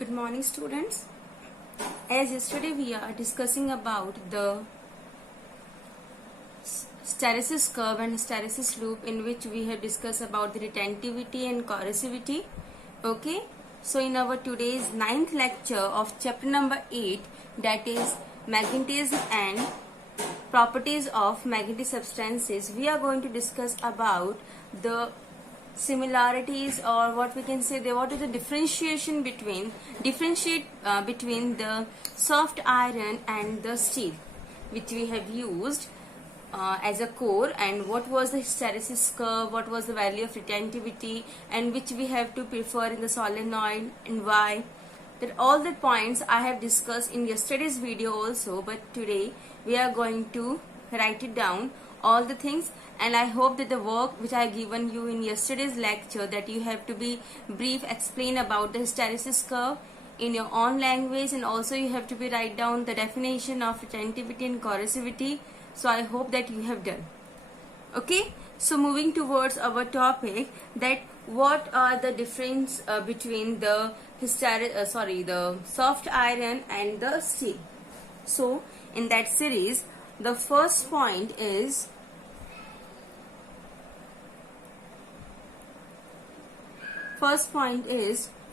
Good morning, students. As yesterday we are discussing about the hysteresis curve and hysteresis loop, in which we have discussed about the retentivity and corrosivity. Okay, so in our today's ninth lecture of chapter number 8, that is magnetism and properties of magnetic substances, we are going to discuss about the similarities, or what we can say, what is the differentiate between the soft iron and the steel, which we have used as a core, and what was the hysteresis curve, what was the value of retentivity, and which we have to prefer in the solenoid, and why. That all the points I have discussed in yesterday's video also, but today we are going to write it down, all the things. And I hope that the work which I have given you in yesterday's lecture, that you have to be brief, explain about the hysteresis curve in your own language, and also you have to be write down the definition of retentivity and corrosivity. So I hope that you have done. Okay, so moving towards our topic, that what are the difference between the the soft iron and the steel. So in that series, the first point is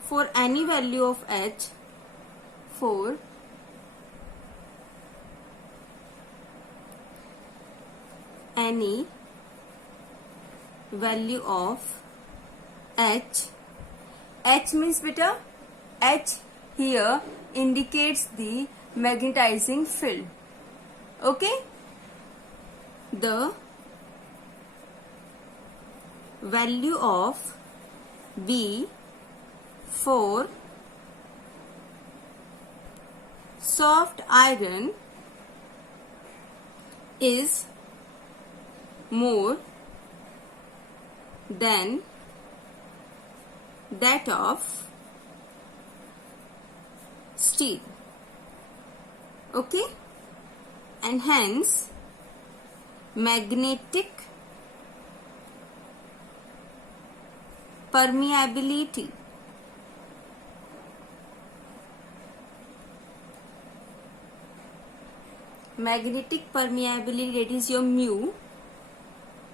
for any value of H, for any value of H. H means, beta, H here indicates the magnetizing field. Okay, the value of B for soft iron is more than that of steel. Okay, and hence magnetic permeability that is your mu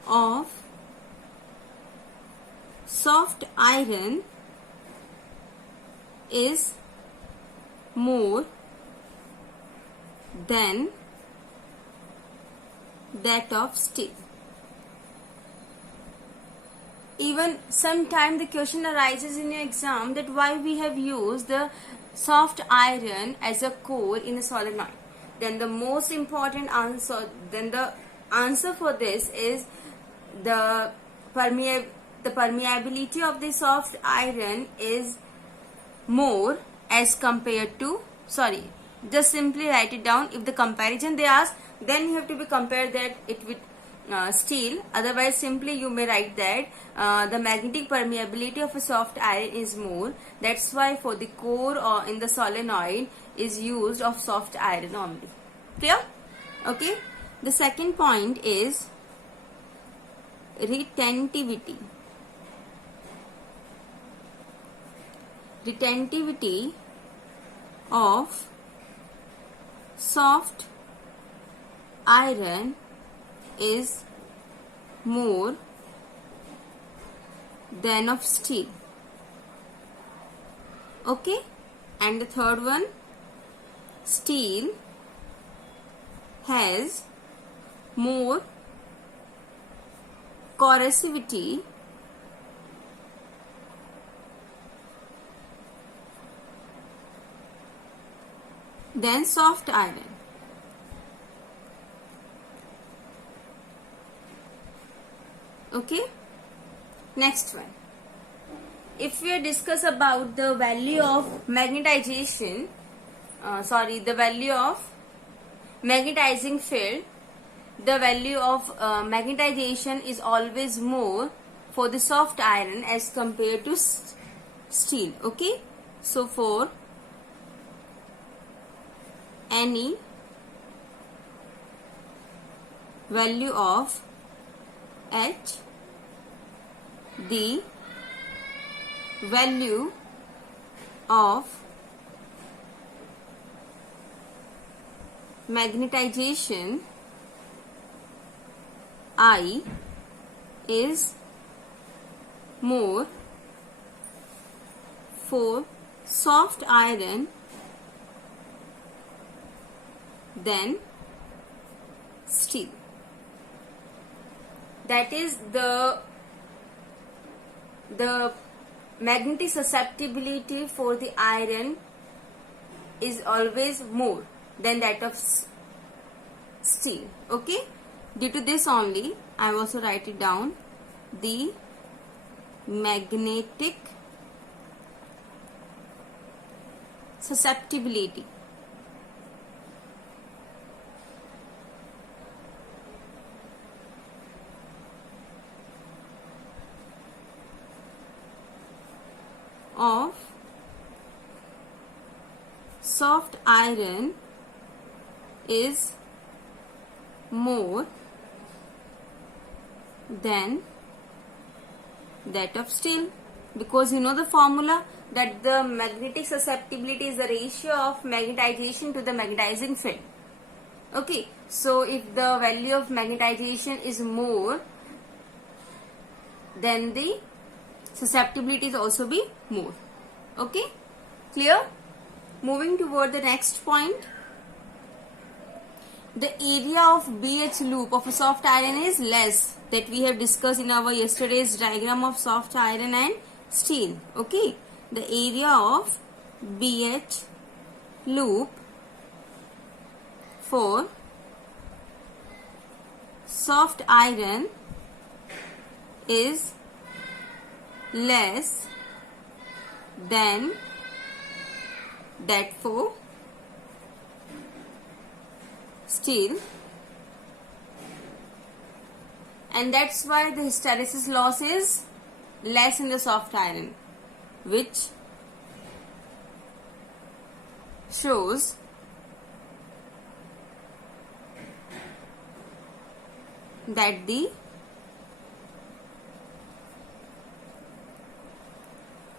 of soft iron is more than that of steel. Even sometime the question arises in your exam, that why we have used the soft iron as a core in a solenoid. Then the most important answer, for this is the permeability of the soft iron is more as compared to, just simply write it down. If the comparison they ask, then you have to be compare that it with steel. Otherwise simply you may write that the magnetic permeability of a soft iron is more. That's why for the core or in the solenoid is used of soft iron only. Clear? Okay. The second point is retentivity. Retentivity of soft iron is more than of steel. Okay, and the third one, steel has more corrosivity than soft iron. Okay, next one. If we discuss about the value of magnetization, the value of magnetizing field, the value of magnetization is always more for the soft iron as compared to steel. Okay, so for any value of H, the value of magnetization I is more for soft iron than steel. That is the magnetic susceptibility for the iron is always more than that of steel. Okay, due to this only I will also write it down, the magnetic susceptibility of soft iron is more than that of steel, because you know the formula that the magnetic susceptibility is the ratio of magnetization to the magnetizing field. Okay, so if the value of magnetization is more, then the susceptibility is also be more. Okay, clear? Moving toward the next point. The area of BH loop of a soft iron is less, that we have discussed in our yesterday's diagram of soft iron and steel. Okay, the area of BH loop for soft iron is less than that for steel, and that's why the hysteresis loss is less in the soft iron, which shows that the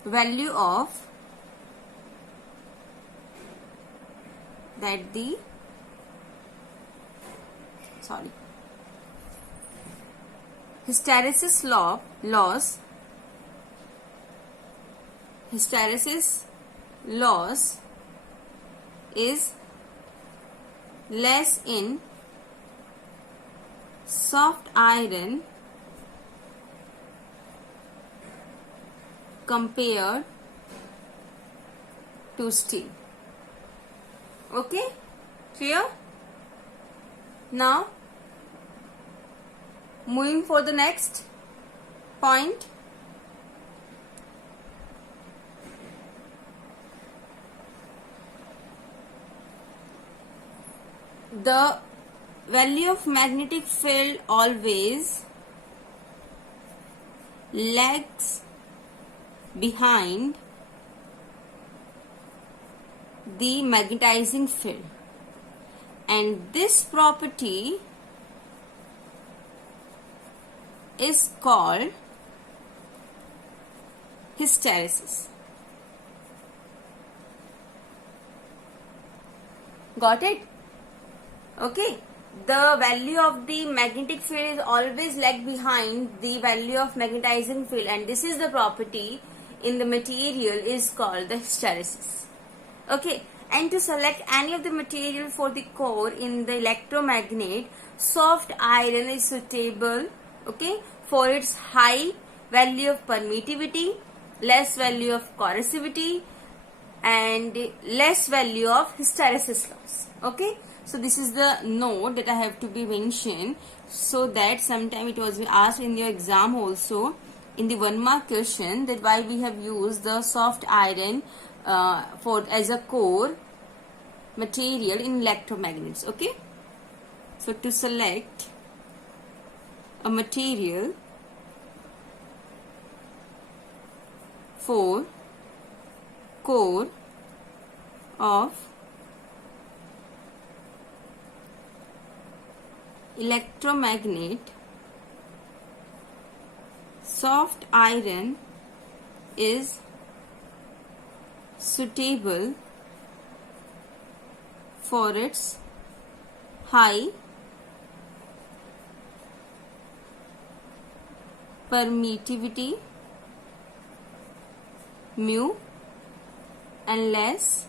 value of hysteresis loss is less in soft iron compared to steel. Okay, clear? Now moving for the next point. The value of magnetic field always lags behind the magnetizing field, and this property is called hysteresis. Got it? Okay, the value of the magnetic field is always lag behind the value of magnetizing field, and this is the property in the material is called the hysteresis. Okay, and to select any of the material for the core in the electromagnet, soft iron is suitable, okay, for its high value of permittivity, less value of corrosivity, and less value of hysteresis loss. Okay, so this is the note that I have to be mentioned, so that sometime it was asked in your exam also in the 1 mark question, that why we have used the soft iron for as a core material in electromagnets. Okay, so to select a material for core of electromagnet, soft iron is suitable for its high permittivity mu and less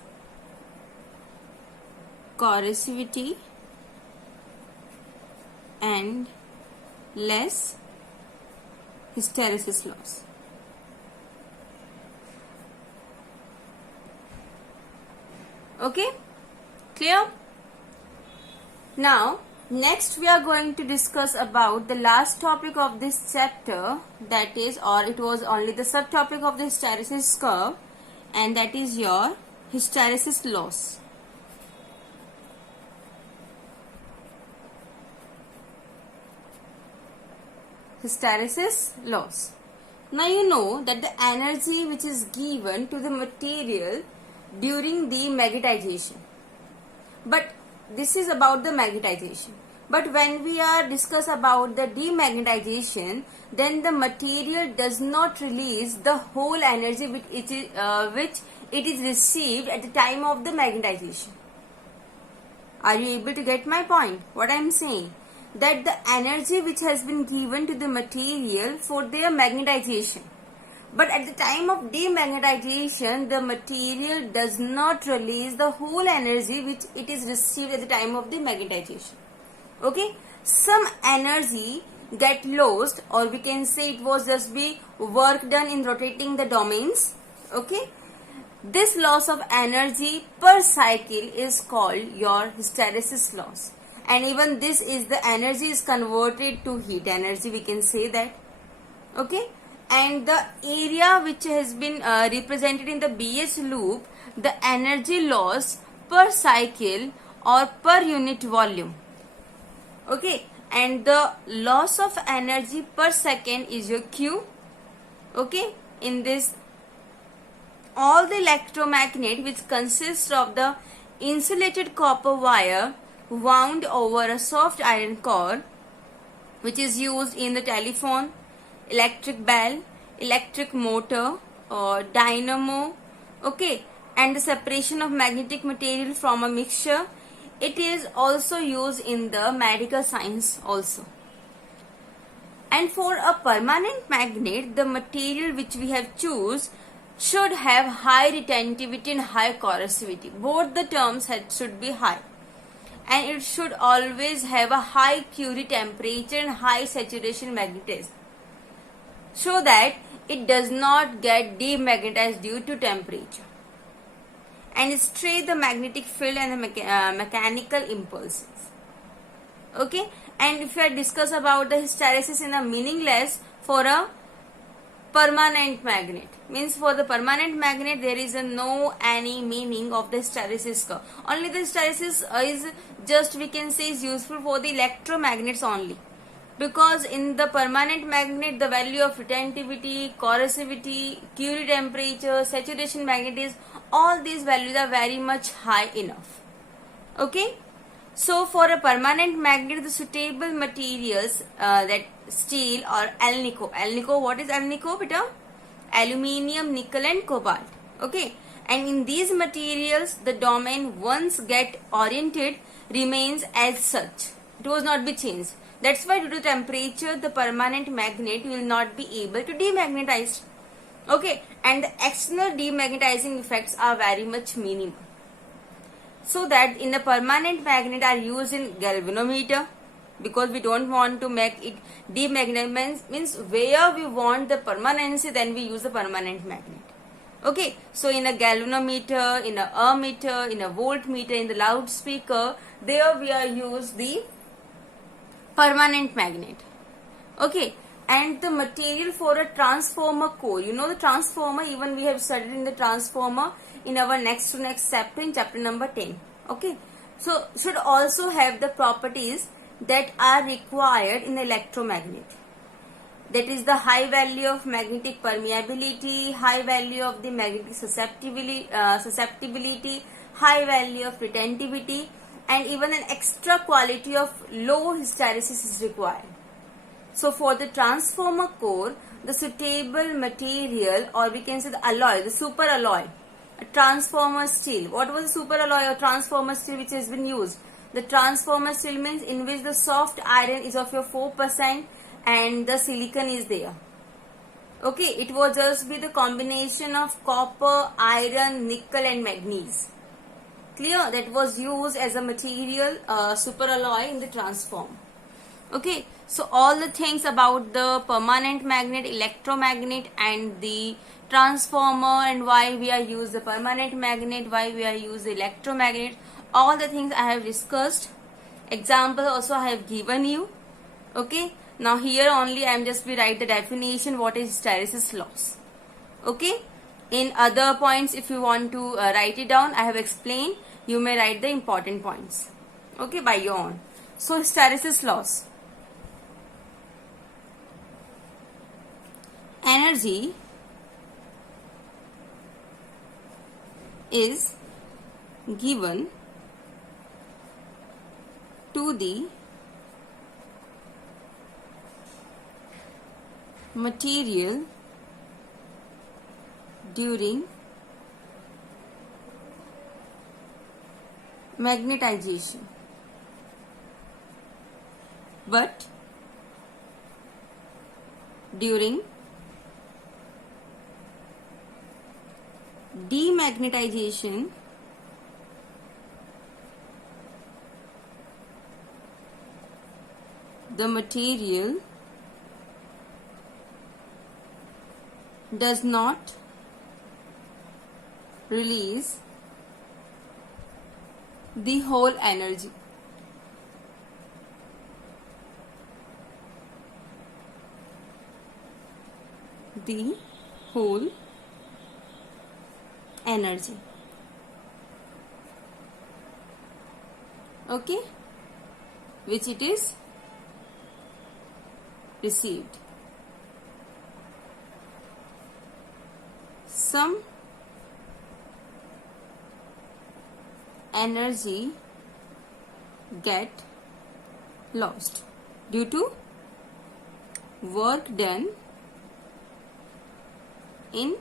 corrosivity and less hysteresis loss. Okay, clear? Now next we are going to discuss about the last topic of this chapter, that is, or it was only the subtopic of the hysteresis curve, and that is your hysteresis loss. Hysteresis loss. Now you know that the energy which is given to the material during the magnetization, but this is about the magnetization. But when we are discuss about the demagnetization, then the material does not release the whole energy which it is received at the time of the magnetization. Are you able to get my point? What I am saying, that the energy which has been given to the material for their magnetization, but at the time of demagnetization, the material does not release the whole energy which it is received at the time of the magnetization. Okay, some energy get lost, or we can say it was just be work done in rotating the domains. Okay, this loss of energy per cycle is called your hysteresis loss, and even this is the energy is converted to heat energy, we can say that. Okay, and the area which has been represented in the BH loop, the energy loss per cycle or per unit volume. Okay, and the loss of energy per second is your Q. Okay, in this, all the electromagnet which consists of the insulated copper wire wound over a soft iron core, which is used in the telephone, electric bell, electric motor or dynamo. Okay, and the separation of magnetic material from a mixture, it is also used in the medical science also. And for a permanent magnet, the material which we have choose should have high retentivity and high corrosivity. Both the terms should be high, and it should always have a high Curie temperature and high saturation magnetism, so that it does not get demagnetized due to temperature, and stray the magnetic field and the mechanical impulses. Okay, and if I discuss about the hysteresis in a meaningless for a permanent magnet, means for the permanent magnet there is no any meaning of the hysteresis curve. Only the hysteresis is just, we can say, is useful for the electromagnets only, because in the permanent magnet the value of retentivity, corrosivity, Curie temperature, saturation magnetism, all these values are very much high enough. Okay, so for a permanent magnet, the suitable materials, that steel or alnico, what is alnico beta? Aluminium, nickel and cobalt. Okay, and in these materials the domain once get oriented remains as such, it was not be changed. That's why due to temperature the permanent magnet will not be able to demagnetize. Okay, and the external demagnetizing effects are very much minimal. So that in a permanent magnet are used in galvanometer, because we don't want to make it demagnetize, means where we want the permanency, then we use the permanent magnet. Okay, so in a galvanometer, in a ammeter, in a voltmeter, in the loudspeaker, there we are use the permanent magnet. Okay, and the material for a transformer core, you know the transformer, even we have studied in the transformer in our next to next chapter, in chapter number 10. Okay, so should also have the properties that are required in the electromagnet, that is the high value of magnetic permeability, high value of the magnetic susceptibility, high value of retentivity, and even an extra quality of low hysteresis is required. So for the transformer core, the suitable material, or we can say the alloy, the super alloy, a transformer steel. What was the super alloy or transformer steel which has been used? the transformer steel means in which the soft iron is of your 4% and the silicon is there. Okay, it will just be the combination of copper, iron, nickel and manganese. Clear? That was used as a material superalloy in the transformer. Okay, so all the things about the permanent magnet, electromagnet and the transformer, and why we are use the permanent magnet, why we are use the electromagnet, all the things I have discussed. Example also I have given you. Okay, now here only I am just be write the definition what is hysteresis loss. Okay, in other points if you want to write it down, I have explained. You may write the important points. Okay, by your own. So hysteresis loss. Energy is given to the material during magnetization, but during demagnetization the material does not release the whole energy. The whole energy. Okay, which it is received. Some energy get lost due to work done in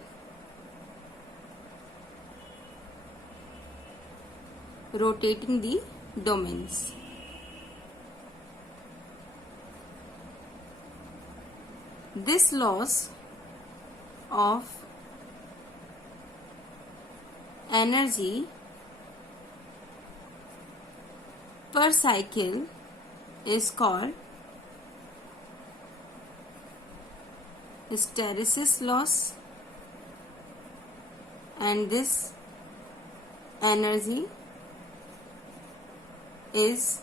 rotating the domains. This loss of energy per cycle is called hysteresis loss, and this energy is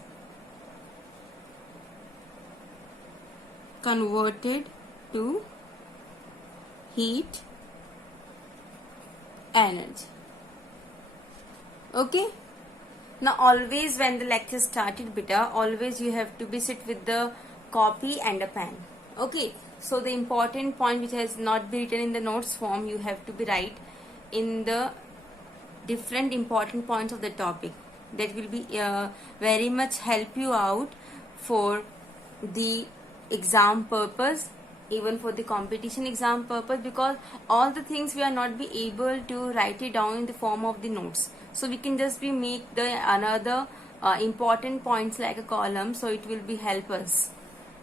converted to heat energy. Okay, now always when the lecture started beta, always you have to be sit with the copy and a pen. Okay, so the important point which has not been written in the notes form, you have to be write in the different important points of the topic. That will be very much help you out for the exam purpose, even for the competition exam purpose, because all the things we are not be able to write it down in the form of the notes. So we can just be make the another important points like a column, so it will be help us.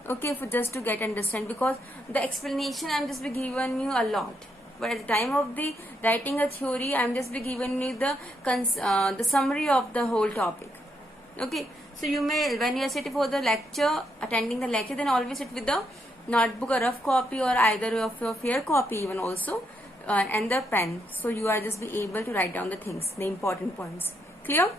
Okay, for just to get understand, because the explanation I'm just be given you a lot, but at the time of the writing a theory I'm just be giving you the summary of the whole topic. Okay, so you may, when you are sitting for the lecture, attending the lecture, then always sit with the notebook, a rough copy or either of your fair copy even also, and the pen, so you are just be able to write down the things, the important points. Clear?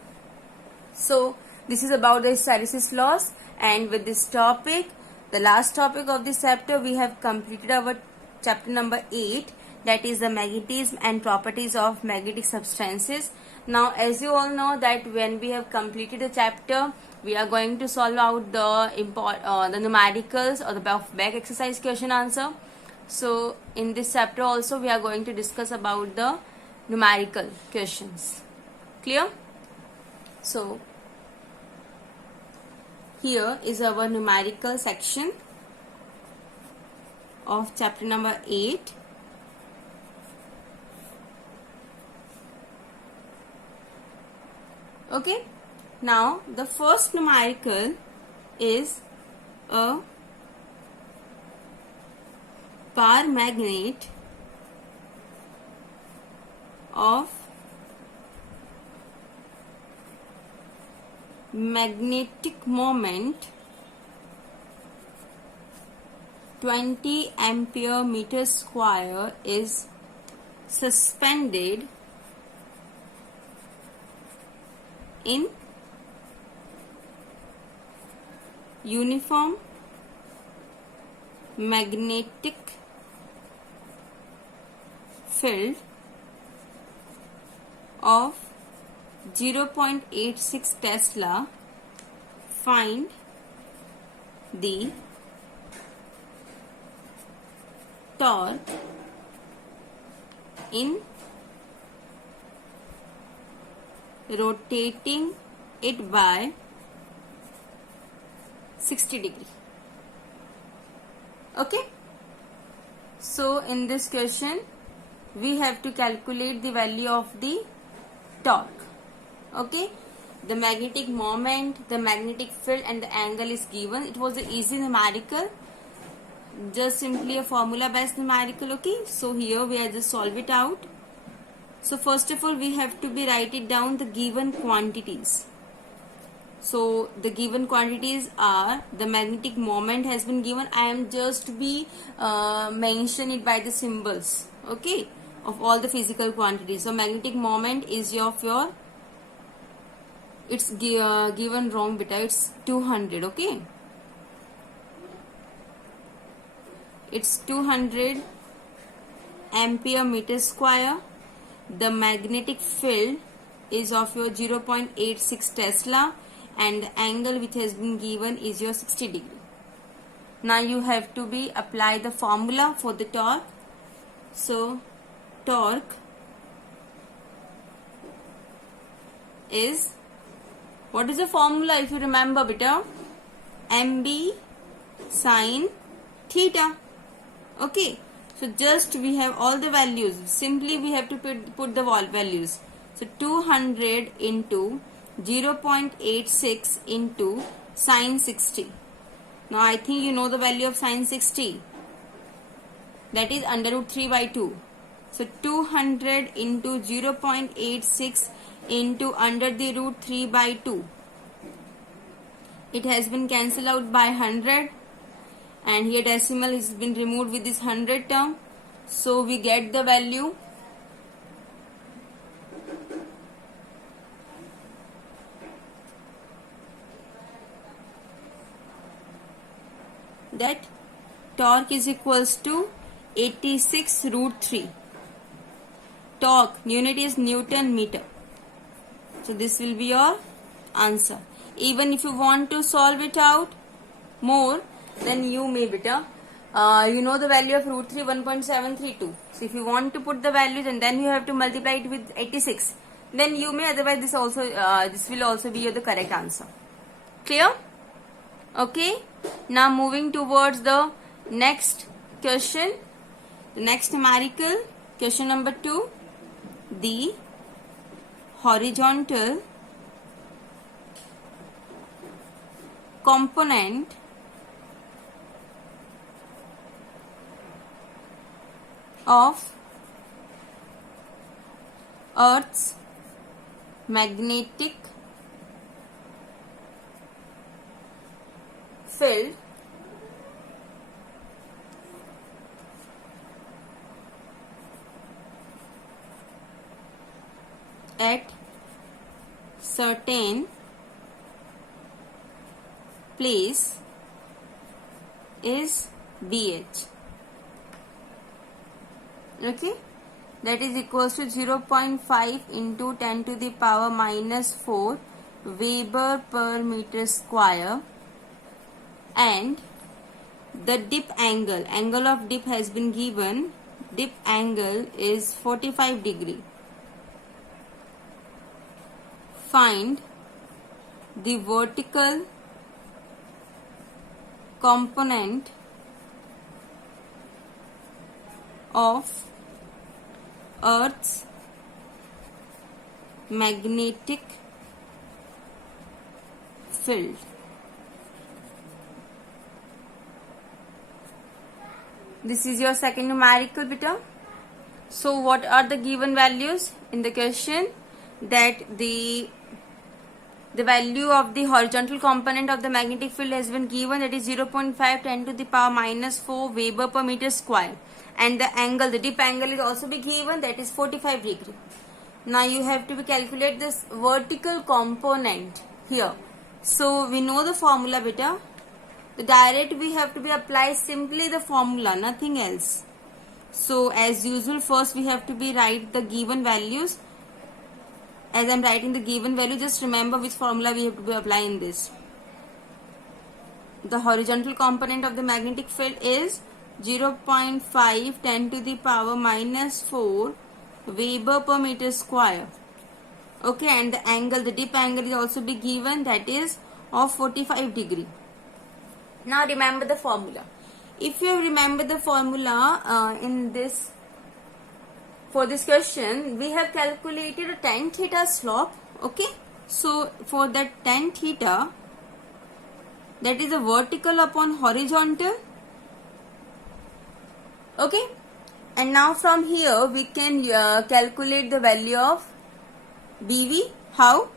So this is about the hysteresis loss, and with this topic, the last topic of this chapter, we have completed our chapter number 8, that is the magnetism and properties of magnetic substances. Now as you all know that when we have completed the chapter, we are going to solve out the numericals or the back exercise question answer. So in this chapter also we are going to discuss about the numerical questions. Clear? So here is our numerical section of chapter number 8. Okay, Now the first numerical is a bar magnet of magnetic moment 20 ampere meter square is suspended in uniform magnetic field of 0.86 Tesla. Find the torque in rotating it by 60 degree. Okay, so in this question we have to calculate the value of the torque. Okay, the magnetic moment, the magnetic field and the angle is given. It was an easy numerical, just simply a formula based numerical. Okay, so here we are just solve it out. So first of all we have to be write it down the given quantities. So the given quantities are the magnetic moment has been given. I am just be mention it by the symbols, okay, of all the physical quantities. So magnetic moment is of your, it's given wrong beta, it's 200. Okay, it's 200 ampere meter square. The magnetic field is of your 0.86 Tesla and the angle which has been given is your 60 degree. Now you have to be apply the formula for the torque. So torque is, what is the formula if you remember beta? mb sin theta. Okay, so just we have all the values, simply we have to put the values. So 200 into 0.86 into sin 60. Now I think you know the value of sin 60, that is under root 3 by 2. So 200 into 0.86 into under the root 3 by 2. It has been cancelled out by 100 and here decimal has been removed with this 100 term. So we get the value that torque is equals to 86 root 3. Torque unit is Newton meter. So this will be your answer. Even if you want to solve it out more, then you may beta. You know the value of root 3 1.732. So if you want to put the values and then you have to multiply it with 86, then you may, otherwise this also this will also be the correct answer. Clear? Okay, now moving towards the next question, the next numerical, question number 2. The horizontal component of Earth's magnetic field at certain place is BH. Okay, that is equals to 0.5 into 10 to the power minus 4 Weber per meter square, and the dip angle of dip has been given. Dip angle is 45 degree. Find the vertical component of Earth's magnetic field. This is your second numerical, beta. So what are the given values in the question? That the value of the horizontal component of the magnetic field has been given, that is 0.5 10 to the power minus 4 Weber per meter square, and the angle, the dip angle is also be given, that is 45 degree. Now you have to calculate this vertical component here. So we know the formula, beta. The direct we have to be apply simply the formula, nothing else. So as usual, first we have to be write the given values. As I am writing the given value, just remember which formula we have to be applying this. The horizontal component of the magnetic field is 0.5 10 to the power minus 4 Weber per meter square. Okay, and the angle, the dip angle is also be given, that is of 45 degree. Now remember the formula. If you remember the formula for this question, we have calculated a tan theta slope. Okay, so for that tan theta, that is a vertical upon horizontal. Okay, and now from here we can calculate the value of BV. How?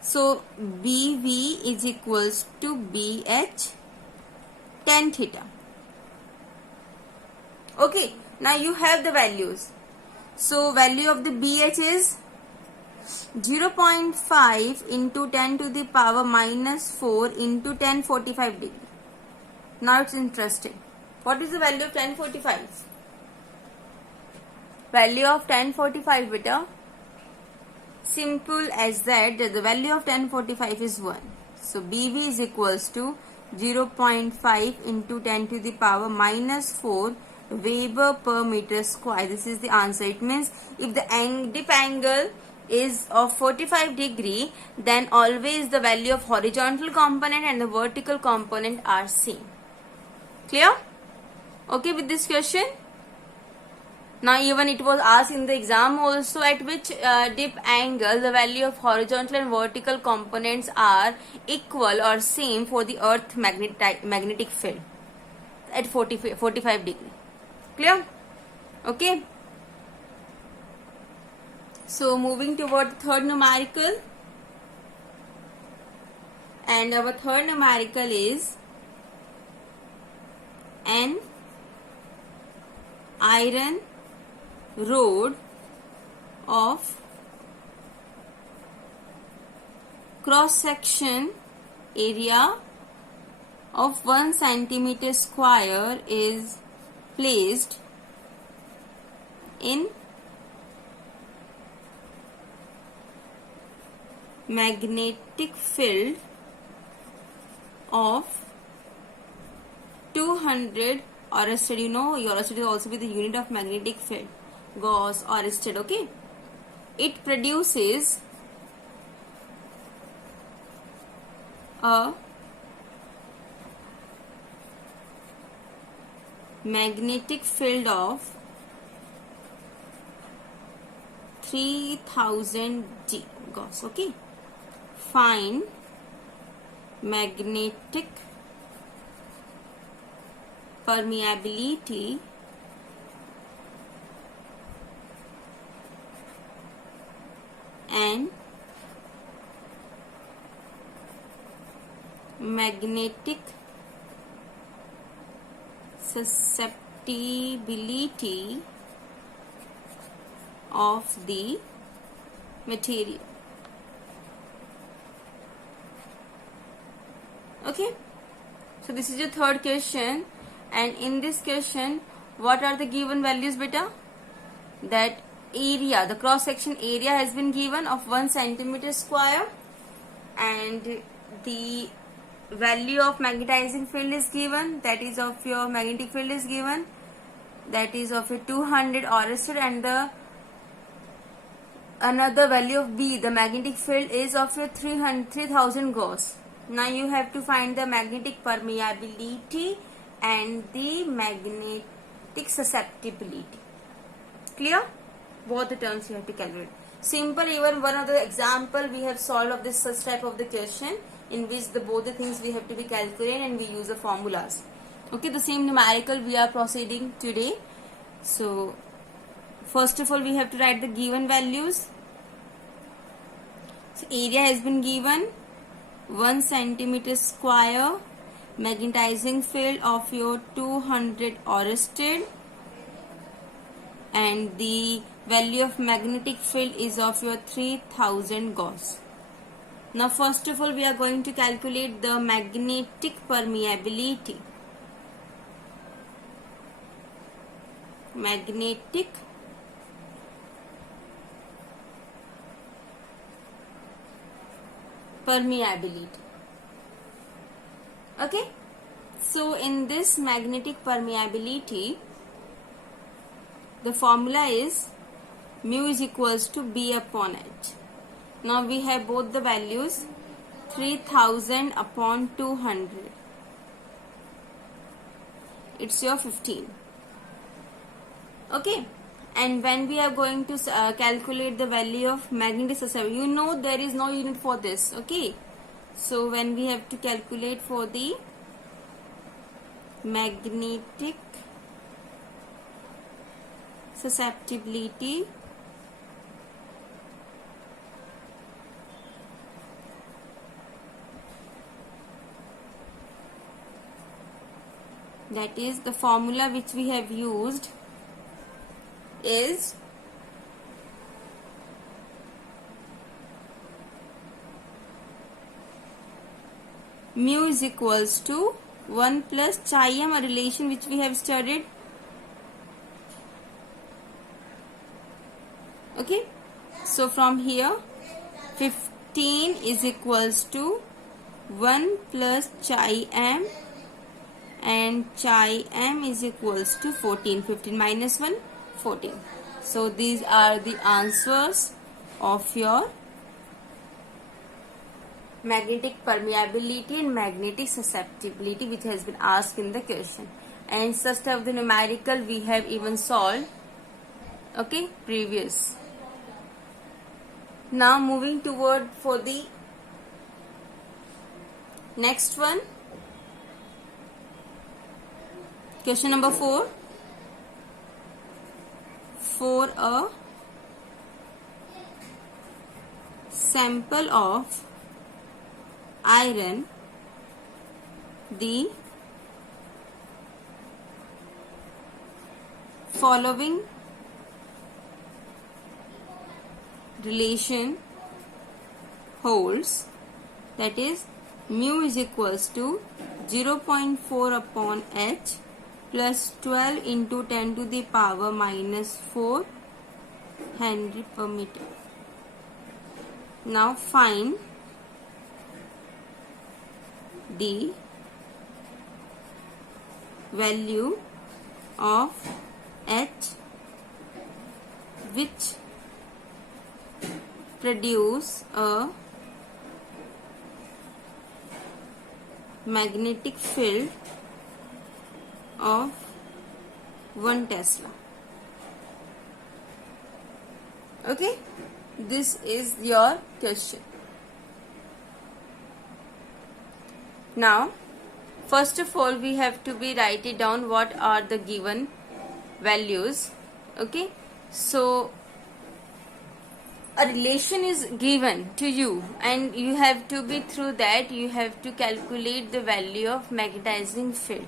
So BV is equals to BH tan theta. Okay, now you have the values. So value of the BH is 0.5 into 10 to the power minus 4 into 1045 degree. Now it's interesting. What is the value of 1045? Value of 1045, beta. Simple as that, the value of 1045 is 1. So BV is equals to 0.5 into 10 to the power minus 4 Weber per meter square. This is the answer. It means if the dip angle is of 45 degree, then always the value of horizontal component and the vertical component are same. Clear? Okay with this question? Now even it was asked in the exam also, at which dip angle the value of horizontal and vertical components are equal or same for the earth magnetic field at 45 degree. Clear? Okay. So moving toward the third numerical, and our third numerical is an iron rod of cross section area of 1 centimeter square is placed in magnetic field of 200 Oersted. You know, Oersted is also be the unit of magnetic field. Gauss, Oersted. Okay, it produces a magnetic field of 3000 D Gauss. Okay, find magnetic permeability and magnetic susceptibility of the material. Okay, so this is your third question, and in this question what are the given values, beta? That area, the cross section area has been given of 1 centimeter square, and the value of magnetizing field is given, that is of your magnetic field is given, that is of a 200 Oersted, and the another value of B, the magnetic field, is of a 3000 Gauss. Now you have to find the magnetic permeability and the magnetic susceptibility. Clear? Both the terms you have to calculate. Simple, even one of the example we have solved of this such type of the question. in which the both the things we have to be calculated and we use the formulas. Okay, the same numerical we are proceeding today. So first of all we have to write the given values. So area has been given 1 centimeter square, magnetizing field of your 200 oersted, and the value of magnetic field is of your 3000 Gauss. Now first of all we are going to calculate the magnetic permeability. Magnetic permeability. Okay, so in this magnetic permeability, the formula is mu is equals to B upon H. Now we have both the values, 3000 upon 200. It's your 15. Okay, and when we are going to calculate the value of magnetic susceptibility, you know there is no unit for this. Okay, so when we have to calculate for the magnetic susceptibility, that is the formula which we have used is mu is equals to 1 plus chi m, a relation which we have studied. Okay, so from here 15 is equals to 1 plus chi m, and chi m is equals to 14. 15 minus 1, 14. So these are the answers of your magnetic permeability and magnetic susceptibility which has been asked in the question. And such of the numerical we have even solved, okay, previous. Now moving toward for the next one, question number 4. For a sample of iron, the following relation holds, that is mu is equals to 0.4 upon H plus 12 into 10 to the power minus 4 Henry per meter. Now find the value of H which produce a magnetic field of 1 Tesla. Okay, this is your question. Now first of all we have to be write it down what are the given values. Okay, so a relation is given to you and you have to be, through that you have to calculate the value of magnetizing field.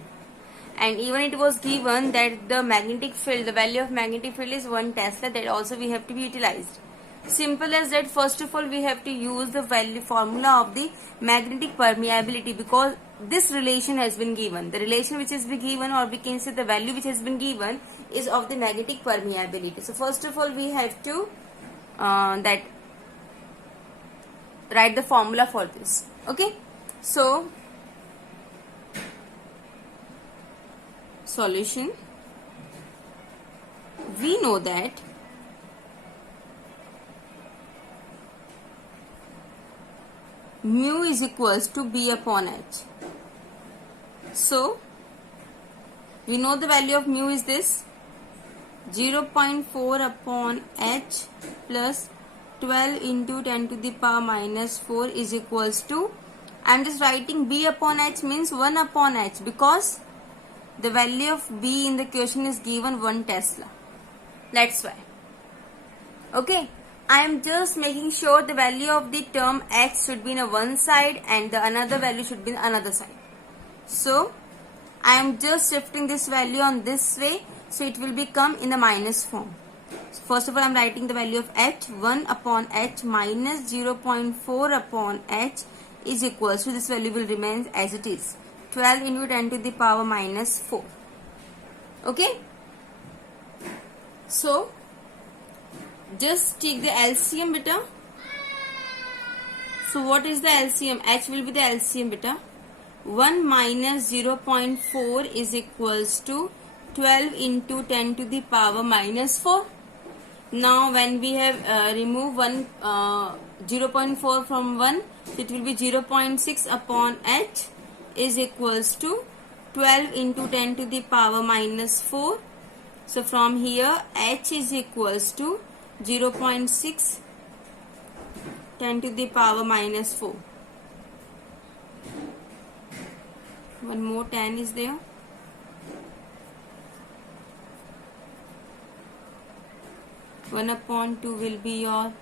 And even it was given that the magnetic field, the value of magnetic field is 1 Tesla, that also we have to be utilized. Simple as that. First of all we have to use the value formula of the magnetic permeability, because this relation has been given. The relation which has been given, or we can say the value which has been given, is of the magnetic permeability. So first of all we have to that write the formula for this. Okay, so solution, we know that mu is equals to B upon H. So we know the value of mu is this 0.4 upon H plus 12 into 10 to the power minus 4 is equals to I am just writing B upon H means 1 upon H, because the value of B in the question is given 1 Tesla. That's why. Okay. I am just making sure the value of the term H should be in a one side and the another value should be in another side. So I am just shifting this value on this way, so it will become in the minus form. So first of all, I am writing the value of H. 1 upon H minus 0.4 upon H is equals to, this value will remain as it is, 12 into 10 to the power minus 4. Okay. So just take the LCM beta. So what is the LCM? H will be the LCM beta. 1 minus 0.4 is equals to 12 into 10 to the power minus 4. Now when we have removed 0.4 from 1, it will be 0.6 upon H is equals to 12 into 10 to the power minus 4. So from here H is equals to 0.6 10 to the power minus 4. One more 10 is there. One upon 2 will be your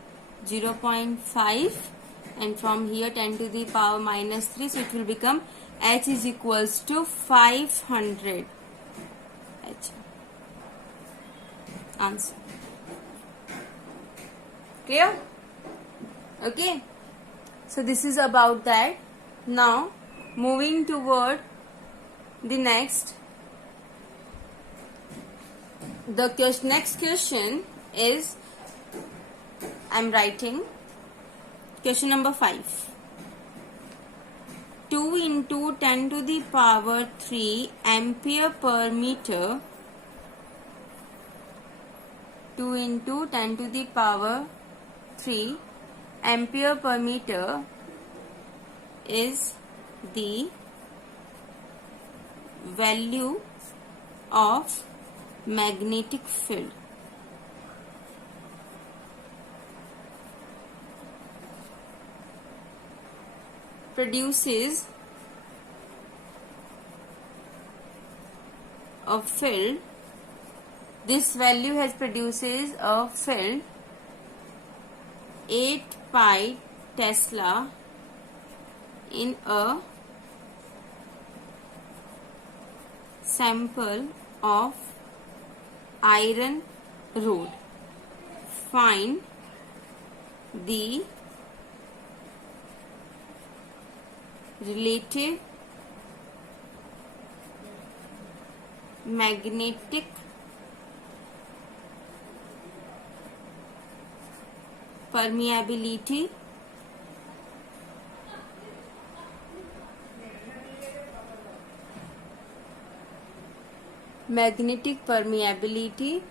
0.5, and from here 10 to the power minus 3, so it will become H is equals to 500. H. Answer. Clear? Okay. So this is about that. Now moving toward the next. The next question is, I am writing question number 5. 2 into 10 to the power 3 ampere per meter. 2 into 10 to the power 3 ampere per meter is the value of magnetic field. Produces a field. This value has produces a field 8 pi Tesla in a sample of iron rod. Find the relative magnetic permeability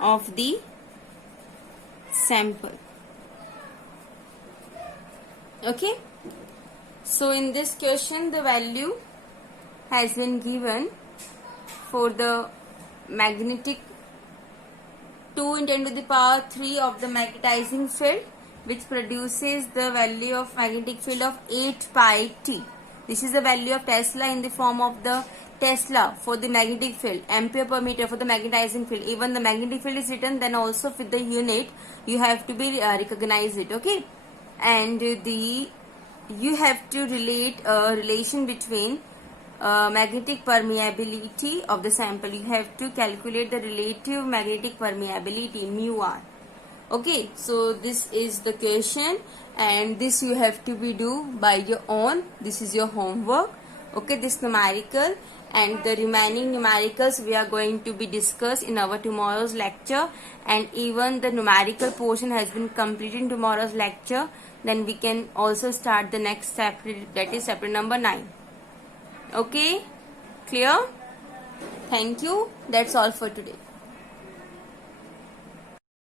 of the sample. Okay, so in this question the value has been given for the magnetic 2 in 10 to the power 3 of the magnetizing field, which produces the value of magnetic field of 8 pi T. This is the value of Tesla in the form of the Tesla for the magnetic field, ampere per meter for the magnetizing field. Even the magnetic field is written, then also with the unit you have to be recognize it. Okay, and you have to relate a relation between magnetic permeability of the sample. You have to calculate the relative magnetic permeability, mu r. Okay, so this is the question, and this you have to be do by your own. This is your homework. Okay, this numerical and the remaining numericals we are going to be discussed in our tomorrow's lecture, and even the numerical portion has been completed in tomorrow's lecture. Then we can also start the next chapter, that is chapter number 9. Okay, clear? Thank you. That's all for today.